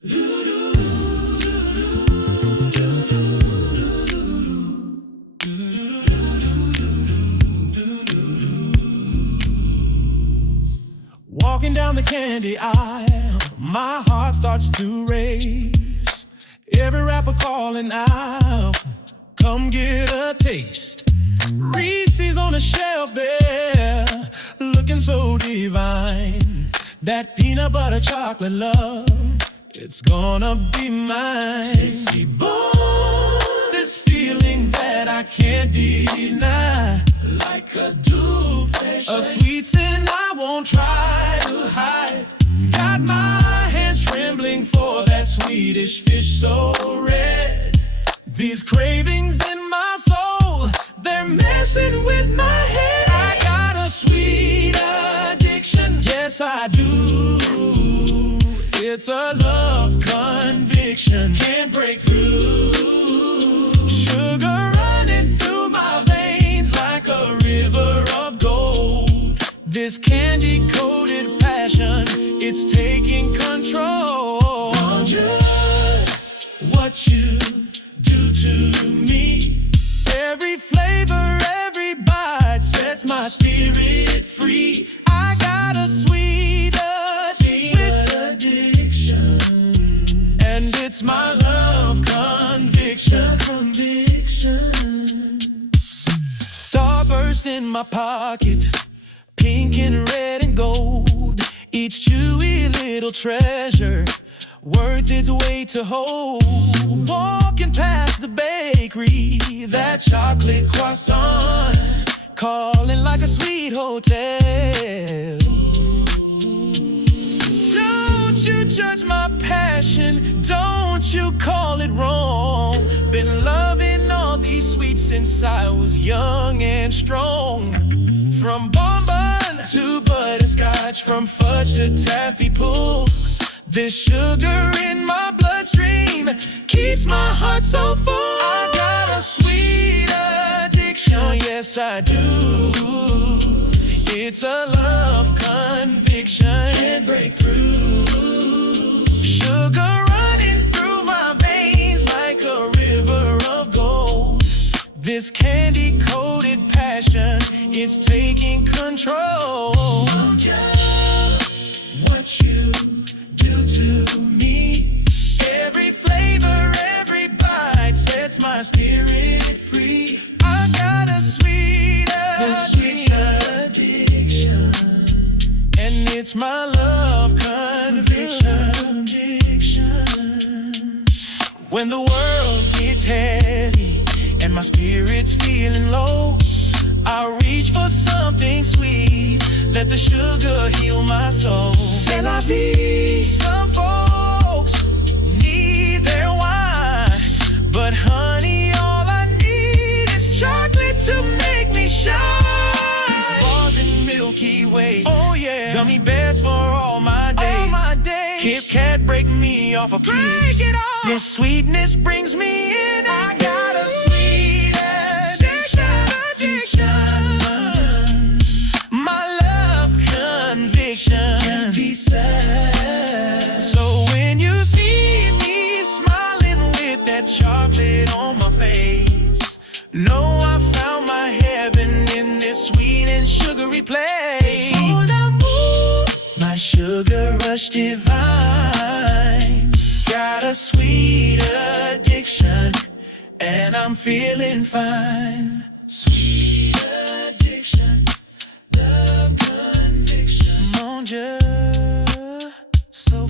Walking down the candy aisle, my heart starts to race. Every rapper calling out, come get a taste. Reese's on the shelf there, looking so divine. That peanut butter chocolate love, it's gonna be mine. Sissy boy, this feeling that I can't deny. Like a duplicate, a sweet sin I won't try to hide. Got my hands trembling for that Swedish fish so red. These cravings in my soul, they're messing with my head. I got a sweet addiction, yes I do. It's a love conviction, can't break through. Sugar running through my veins like a river of gold. This candy-coated passion, it's taking control. Wonder what you do to me. Every flavor, every bite sets my spirit free. I got a sweet addiction, and it's my love conviction. Starburst in my pocket, pink and red and gold. Each chewy little treasure, worth its weight to hold. Walking past the bakery, that chocolate croissant, calling like a sweet hotel. Don't you judge my passion, don't you call it wrong. Been loving all these sweets since I was young and strong. From bonbon to butterscotch, from fudge to taffy pull. This sugar in my bloodstream keeps my heart so full. I got a sweet addiction, yes I do. It's a love conviction, can't break through. Sugar running through my veins like a river of gold. This candy-coated passion, it's taking control. Wonder what you do to me. Every flavor, every bite sets my spirit free. I got a sweet addiction, and it's my love conviction. When the world gets heavy and my spirit's feeling low, I reach for something sweet, let the sugar heal my soul. C'est la vie. Some folks need their wine, but honey, all I need is chocolate to make me shine. Pizza bars and Milky Ways, oh yeah, gummy bears for all my days. All my days. Kit Kat break me off a piece. Break it off. This sweetness brings me in. I got a sweet addiction. My love conviction can't be sad. So when you see me smiling with that chocolate on my face, know I found my heaven in this sweet and sugary place. My sugar rush divine, got a sweet addiction, and I'm feeling fine. Sweet addiction, love conviction. Mon Dieu, so